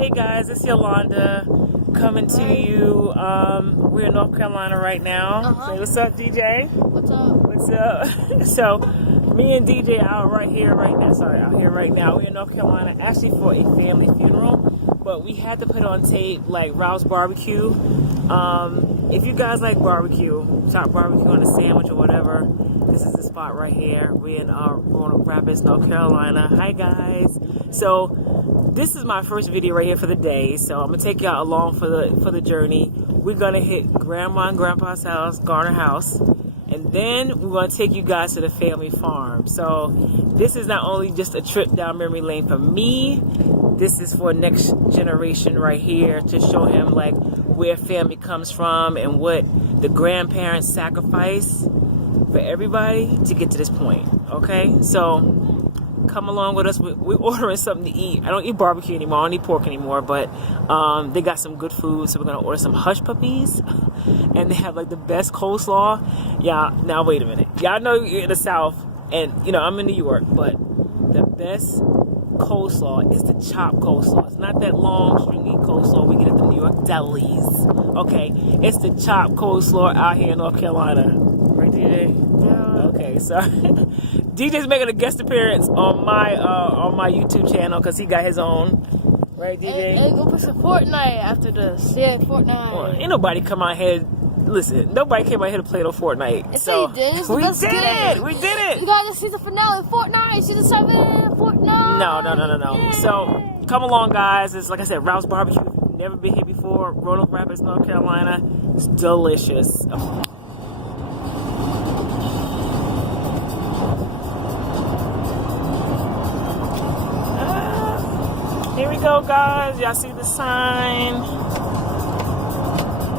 Hey guys, it's Yolanda coming to you. We're in North Carolina right now. Say what's up, DJ? What's up? What's up? So, me and DJ out here right now. We're in North Carolina, actually for a family funeral, but we had to put on tape like Ralph's Barbecue. If you guys like barbecue, chop barbecue on a sandwich or whatever, this is the spot right here. We're in Roanoke Rapids, North Carolina. Hi guys. So this is my first video right here for the day. So I'm gonna take y'all along for the journey. We're gonna hit Grandma and Grandpa's house, Garner House, and then we're gonna take you guys to the family farm. So this is not only just a trip down memory lane for me. This is for next generation right here to show him like where family comes from and what the grandparents sacrifice for everybody to get to this point. Okay, so come along with us. We're ordering something to eat. I don't eat barbecue anymore. I don't eat pork anymore, but they got some good food, so we're gonna order some hush puppies, and they have like the best coleslaw. Yeah, now wait a minute. Y'all know you're in the South, and you know I'm in New York, but the best coleslaw is the chopped coleslaw. It's not that long, stringy coleslaw we get at the New York delis. Okay, it's the chopped coleslaw out here in North Carolina. Right, DJ? Yeah. Okay, so DJ's making a guest appearance on my YouTube channel because he got his own. Right, DJ? Hey, go put some Fortnite after this. Yeah, Fortnite. Well, ain't nobody come out here. Listen, nobody came out here to play no Fortnite. Yes, So they did. It's the we best did game. it. We did it. You guys see the finale, Fortnite, season 7, Fortnite. No. Yay. So come along, guys. It's like I said, Ralph's Barbecue. Never been here before. Roanoke Rapids, North Carolina. It's delicious. Oh. Here we go, guys. Y'all see the sign?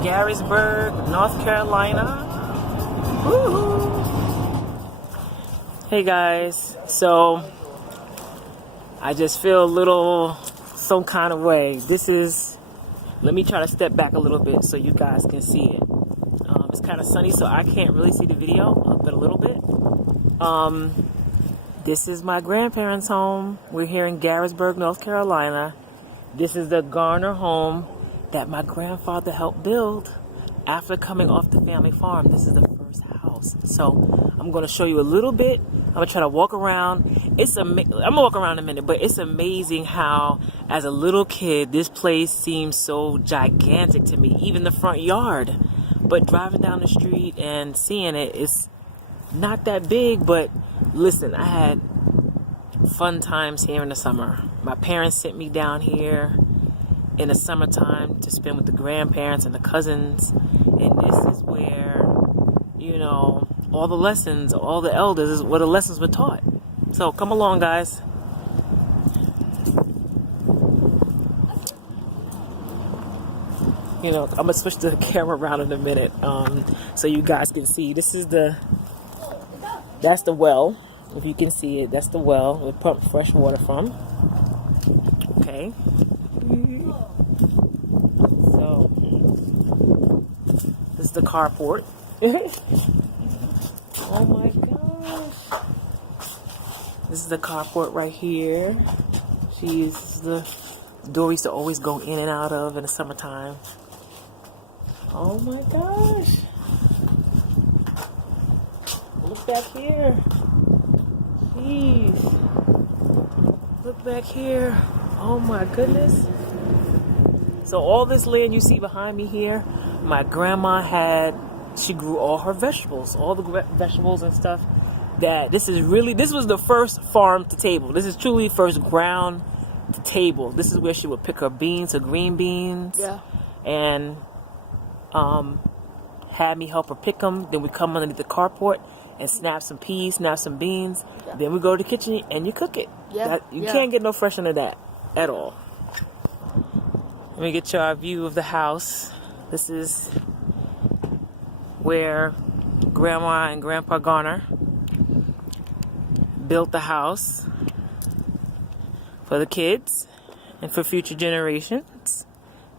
Garysburg, North Carolina. Woo-hoo. Hey guys, so I just feel a little some kind of way. Let me try to step back a little bit so you guys can see it. It's kind of sunny, so I can't really see the video, but a little bit. This is my grandparents' home. We're here in Garysburg, North Carolina. This is the Garner home that my grandfather helped build after coming off the family farm. This is the first house. So I'm going to show you a little bit. I'm going to try to walk around. I'm going to walk around in a minute, but it's amazing how, as a little kid, this place seems so gigantic to me, even the front yard. But driving down the street and seeing it, it's not that big, but listen, I had fun times here in the summer. My parents sent me down here in the summertime to spend with the grandparents and the cousins, and this is where, you know, all the lessons, all the elders, is where the lessons were taught. So come along, guys. You know, I'm gonna switch the camera around in a minute, so you guys can see. That's the well. If you can see it, that's the well we pump fresh water from. Okay. So this is the carport. Oh my gosh. This is the carport right here. She's the door we used to always go in and out of in the summertime. Oh my gosh. Look back here. Jeez. Look back here. Oh my goodness. So all this land you see behind me here, my grandma she grew all her vegetables, all the vegetables and stuff. This was the first farm to table. This is truly first ground to table. This is where she would pick her beans, her green beans. Yeah. And had me help her pick them. Then we come underneath the carport and snap some peas, snap some beans. Yeah. Then we go to the kitchen and you cook it. Yeah. You can't get no fresher than that at all. Let me get you our view of the house. This is where Grandma and Grandpa Garner built the house for the kids and for future generations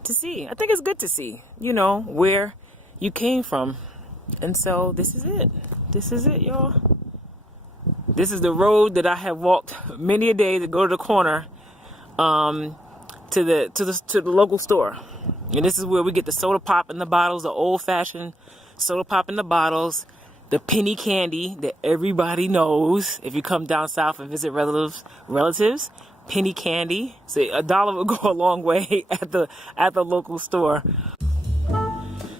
to see. I think it's good to see, you know, where you came from. And so this is it. This is it, y'all. This is the road that I have walked many a day to go to the corner to the local store. And this is where we get the soda pop in the bottles, the old-fashioned soda pop in the bottles, the penny candy that everybody knows. If you come down south and visit relatives, penny candy. So $1 will go a long way at the local store.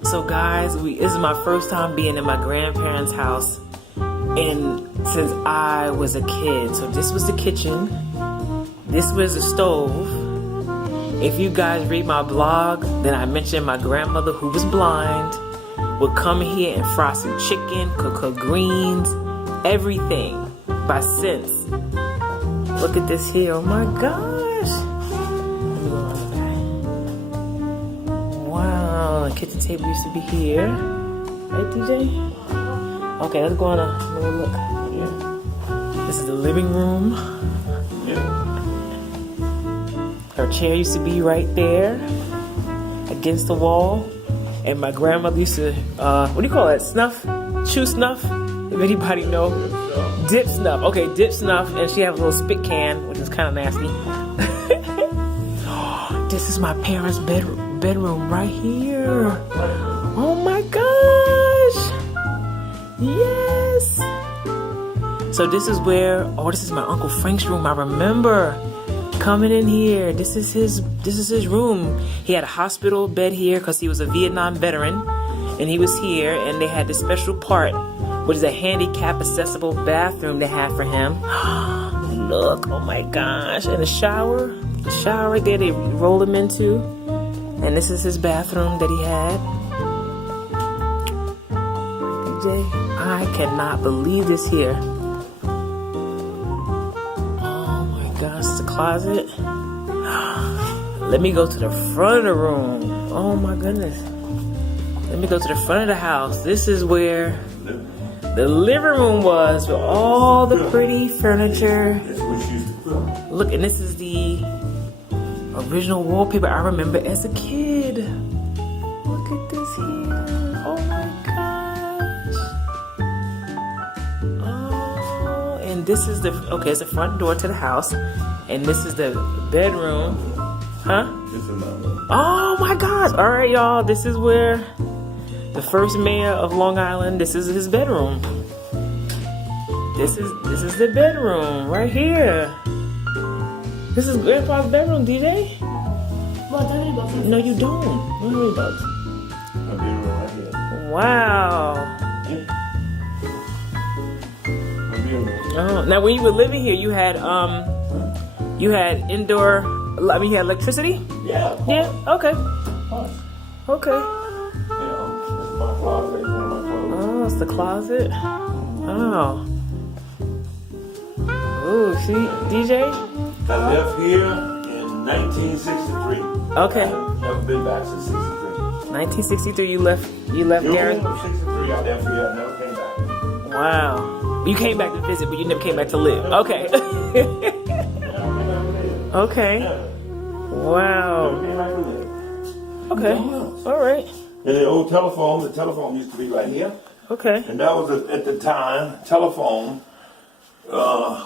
So guys, this is my first time being in my grandparents' house, and since I was a kid. So this was the kitchen. This was the stove. If you guys read my blog, then I mentioned my grandmother, who was blind, would come here and fry some chicken, cook greens, everything by cents. Look at this here. Oh my gosh. Let me go around the back. Wow, the kitchen table used to be here. Right, DJ? Okay, let's go on a little look. Yeah. This is the living room. Yeah. Her chair used to be right there against the wall. And my grandmother used to, what do you call that? Snuff? Chew snuff? If anybody know. Dip snuff. Okay, dip snuff. And she had a little spit can, which is kind of nasty. This is my parents' bedroom right here. Oh my gosh. Yes. So this is where, this is my Uncle Frank's room. I remember coming in here. This is his room. He had a hospital bed here because he was a Vietnam veteran, and he was here, and they had this special part, which is a handicap accessible bathroom they had for him. Look, oh my gosh. And the shower right there they rolled him into, and this is his bathroom that he had. DJ, I cannot believe this here. Gosh, the closet. Let me go to the front of the room. Oh my goodness. Let me go to the front of the house. This is where the living room was with all the pretty furniture. Look, and this is the original wallpaper I remember as a kid. Look at this here. Oh my gosh. Oh, and this is it's the front door to the house. And this is the bedroom. Huh? Oh my gosh. All right, y'all. This is where the first mayor of Long Island, this is his bedroom. This is the bedroom right here. This is Grandpa's bedroom, DJ. No, you don't. No, don't. Wow. Oh, now when you were living here, you had indoor. I mean, you had electricity. Yeah. Yeah. Okay. Okay. Oh, it's the closet. Oh. Ooh, see, DJ. I left here in 1963. Okay. I've never been back since 63. 1963, you left Garrett. 63, I left here. I never came back. Wow. You came back to visit, but you never came back to live. Okay. Okay. Wow. Okay. All right. And the old telephone, the telephone used to be right here. Okay. And that was at the time, telephone,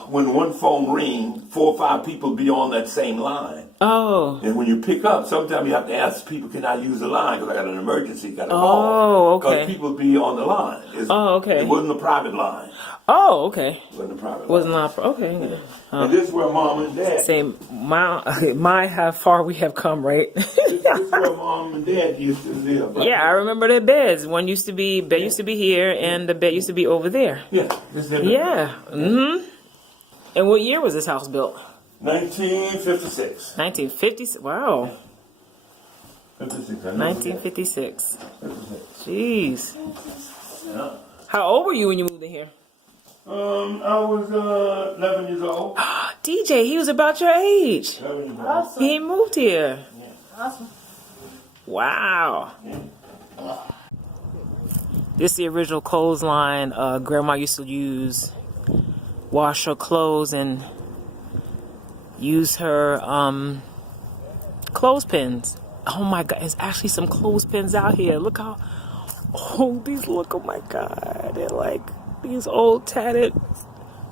when one phone ring, 4 or 5 people be on that same line. Oh. And when you pick up, sometimes you have to ask people, can I use the line? Because I got an emergency, got a call. Oh, okay. Because people be on the line. Okay. It wasn't a private line. Oh, okay. It wasn't a private line. Wasn't not okay. And this is where mom and dad. Same. My how far we have come, right? This is where mom and dad used to live. Right? Yeah, I remember the beds. Bed used to be here, and the bed used to be over there. Yeah. This is Yeah. Mm-hmm. And what year was this house built? 1956. 1956. Wow. 56. 1956. 56. Jeez. Yeah. How old were you when you moved in here? I was 11 years old. DJ, he was about your age. 11 years old. Awesome. He moved here. Awesome. Wow. This is the original clothesline Grandma used to use. Wash her clothes and use her clothespins. Oh my God, there's actually some clothespins out here. Look how old these look. Oh my God, they're like these old tattered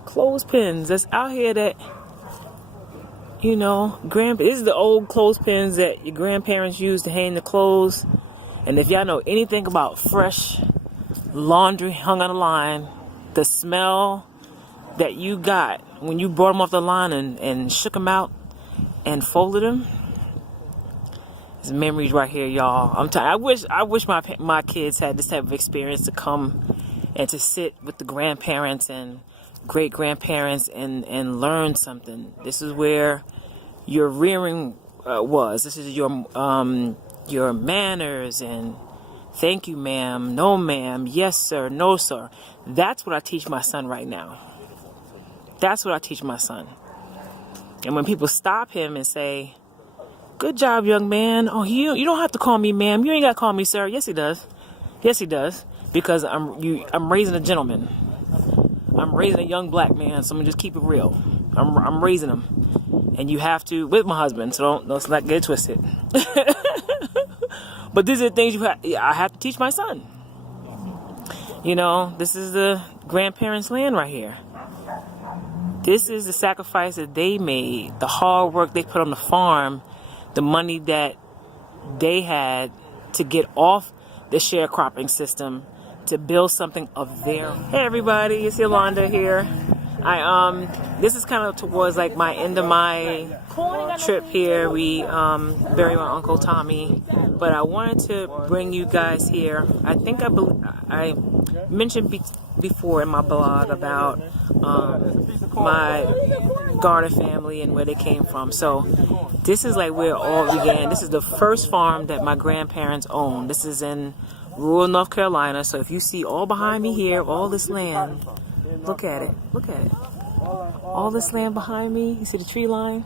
clothespins that's out here that You know, this is the old clothespins that your grandparents used to hang the clothes. And if y'all know anything about fresh laundry hung on the line, the smell that you got when you brought them off the line and shook them out and folded them, it's memories right here, y'all. I wish my kids had this type of experience to come and to sit with the grandparents and great grandparents and learn something. This is where your rearing was. This is your manners and thank you, ma'am, no, ma'am, yes, sir, no, sir. That's what I teach my son right now. That's what I teach my son. And when people stop him and say, good job, young man. Oh, you don't have to call me ma'am. You ain't got to call me sir. Yes, he does. Yes, he does. Because I'm raising a gentleman. I'm raising a young black man, so I'm going to just keep it real. I'm raising him. And you have to, with my husband, so let's not get it twisted. But these are the things I have to teach my son. You know, this is the grandparents' land right here. This is the sacrifice that they made, the hard work they put on the farm, the money that they had to get off the sharecropping system to build something of their own. Hey everybody, it's Yolanda here. This is kind of towards like my end of my trip here. We buried my Uncle Tommy, but I wanted to bring you guys here. I think I mentioned before in my blog about my Garner family and where they came from. So this is like where it all began. This is the first farm that my grandparents owned. This is in rural North Carolina. So if you see all behind me here, all this land, look at it. Look at it. All this land behind me. You see the tree line?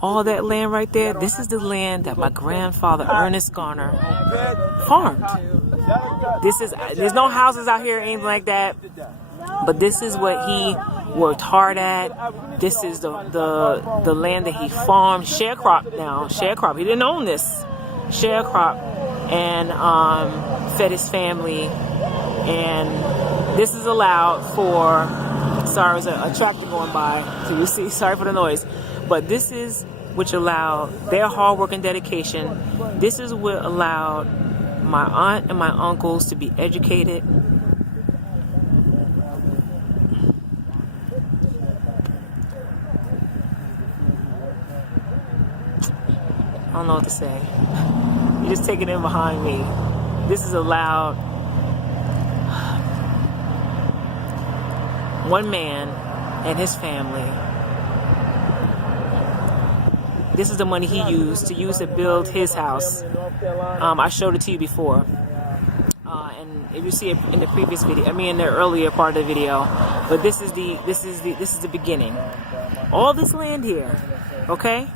All that land right there. This is the land that my grandfather, Ernest Garner, farmed. There's no houses out here or anything like that. But this is what he worked hard at. This is the land that he farmed. Sharecrop now. Sharecrop. He didn't own this. Sharecrop. And fed his family. And this is allowed for, sorry, there's a tractor going by. So you see, sorry for the noise. But this is which allowed their hard work and dedication. This is what allowed my aunt and my uncles to be educated. I don't know what to say. You just take it in behind me. This is allowed one man and his family. This is the money he used to build his house. I showed it to you before. And if you see it in the previous video, in the earlier part of the video, but this is the beginning. All this land here, okay?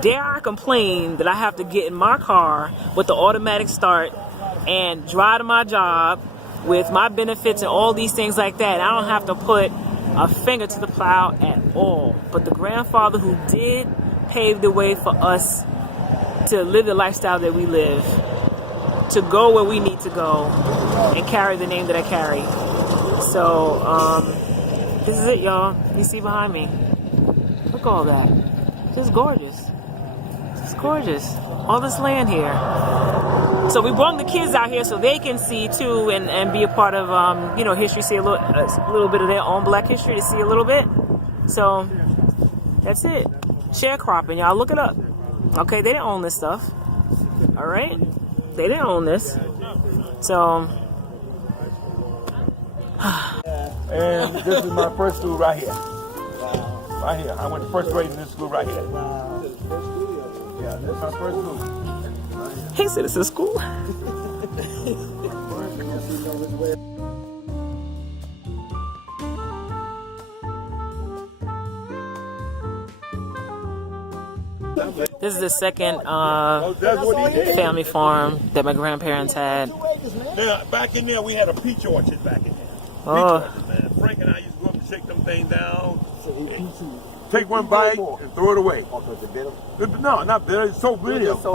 Dare I complain that I have to get in my car with the automatic start and drive to my job with my benefits and all these things like that. I don't have to put a finger to the plow at all. But the grandfather who did pave the way for us to live the lifestyle that we live, to go where we need to go and carry the name that I carry. So this is it, y'all. You see behind me, look at all that. This is gorgeous. It's gorgeous. All this land here. So we brought the kids out here so they can see too and be a part of history, see a little bit of their own black history, to see a little bit. So that's it. Sharecropping, y'all, look it up. Okay, they didn't own this stuff. All right, they didn't own this. So and this is my first school right here. Right here. I went to first grade in this school right here. Yeah, that's my first school. He said it's a school. This is the second family farm that my grandparents had. Now, back in there, we had a peach orchard back in there. Oh. Orchard, man. Frank and I used to go up and shake them things down. Take one bite and throw it away. No, not bitter. It's so bitter. There's so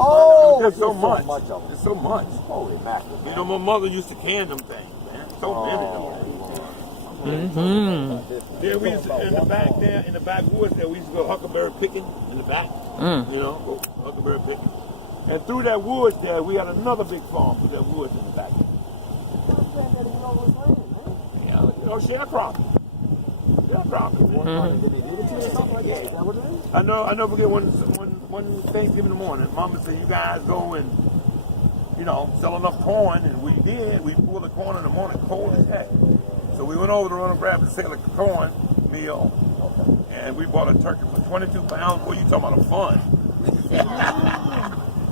much. There's so much. Holy mackerel. You know, my mother used to can them things, man. So bitter. Mm-hmm. Then we used to, in the back there, in the backwoods there, we used to go huckleberry picking in the back. You know, go huckleberry picking. And through that woods there, we had another big farm through that woods in the back. Yeah, you know, sharecropping. I never forget one Thanksgiving morning, Mama said, you guys go and, you know, sell enough corn, and we did. We pulled the corn in the morning, cold as heck. So we went over to run and grab and sell a corn meal, and we bought a turkey for 22 pounds. Boy, you talking about a fun.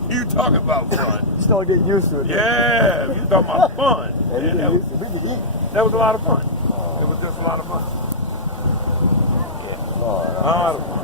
You talking about fun. You start getting used to it. Yeah, you talking about fun. And that was a lot of fun. It was just a lot of fun. Yeah. A lot of fun.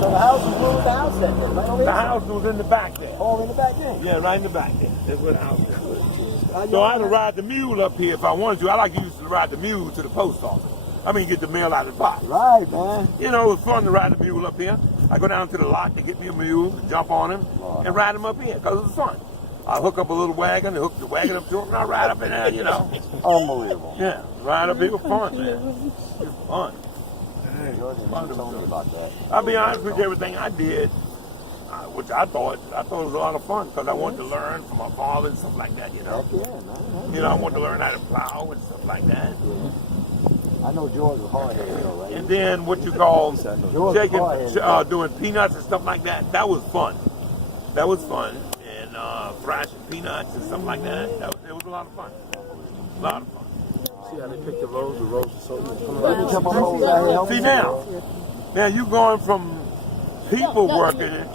So the house was moved the house then, right over The here? house was in the back there. Oh, in the back there? Yeah, right in the back there. That's where the house is. So I had to ride the mule up here if I wanted to. I like to use to ride the mule to the post office. I mean, get the mail out of the box. Right, man. You know, it was fun to ride the mule up here. I go down to the lot to get me a mule, jump on him, and ride him up here because it was fun. I hook up a little wagon, hook the wagon up to him, and I ride up in there, you know. Unbelievable. Yeah, ride up here was fun, man. It was fun. Tell me about that. I'll be honest with you, everything I did, which I thought it was a lot of fun because I wanted to learn from my father and stuff like that, you know. Heck yeah, man. You know, I wanted to learn how to plow and stuff like that. I know George was hard-headed, though, right? And then what you call George shaking, hard-headed. doing peanuts and stuff like that. That was fun. That was fun. And thrashing peanuts and stuff like that. It was a lot of fun. A lot of fun. See how they pick the roads? The roads are so See now you going from people working it.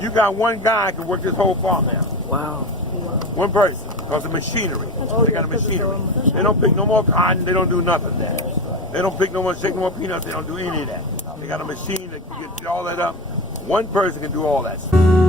You got one guy can work this whole farm now. Wow. One person, because of machinery. They got a machinery. They don't pick no more cotton. They don't do nothing there. They don't pick no more, shake no more peanuts. They don't do any of that. They got a machine that can get all that up. One person can do all that stuff.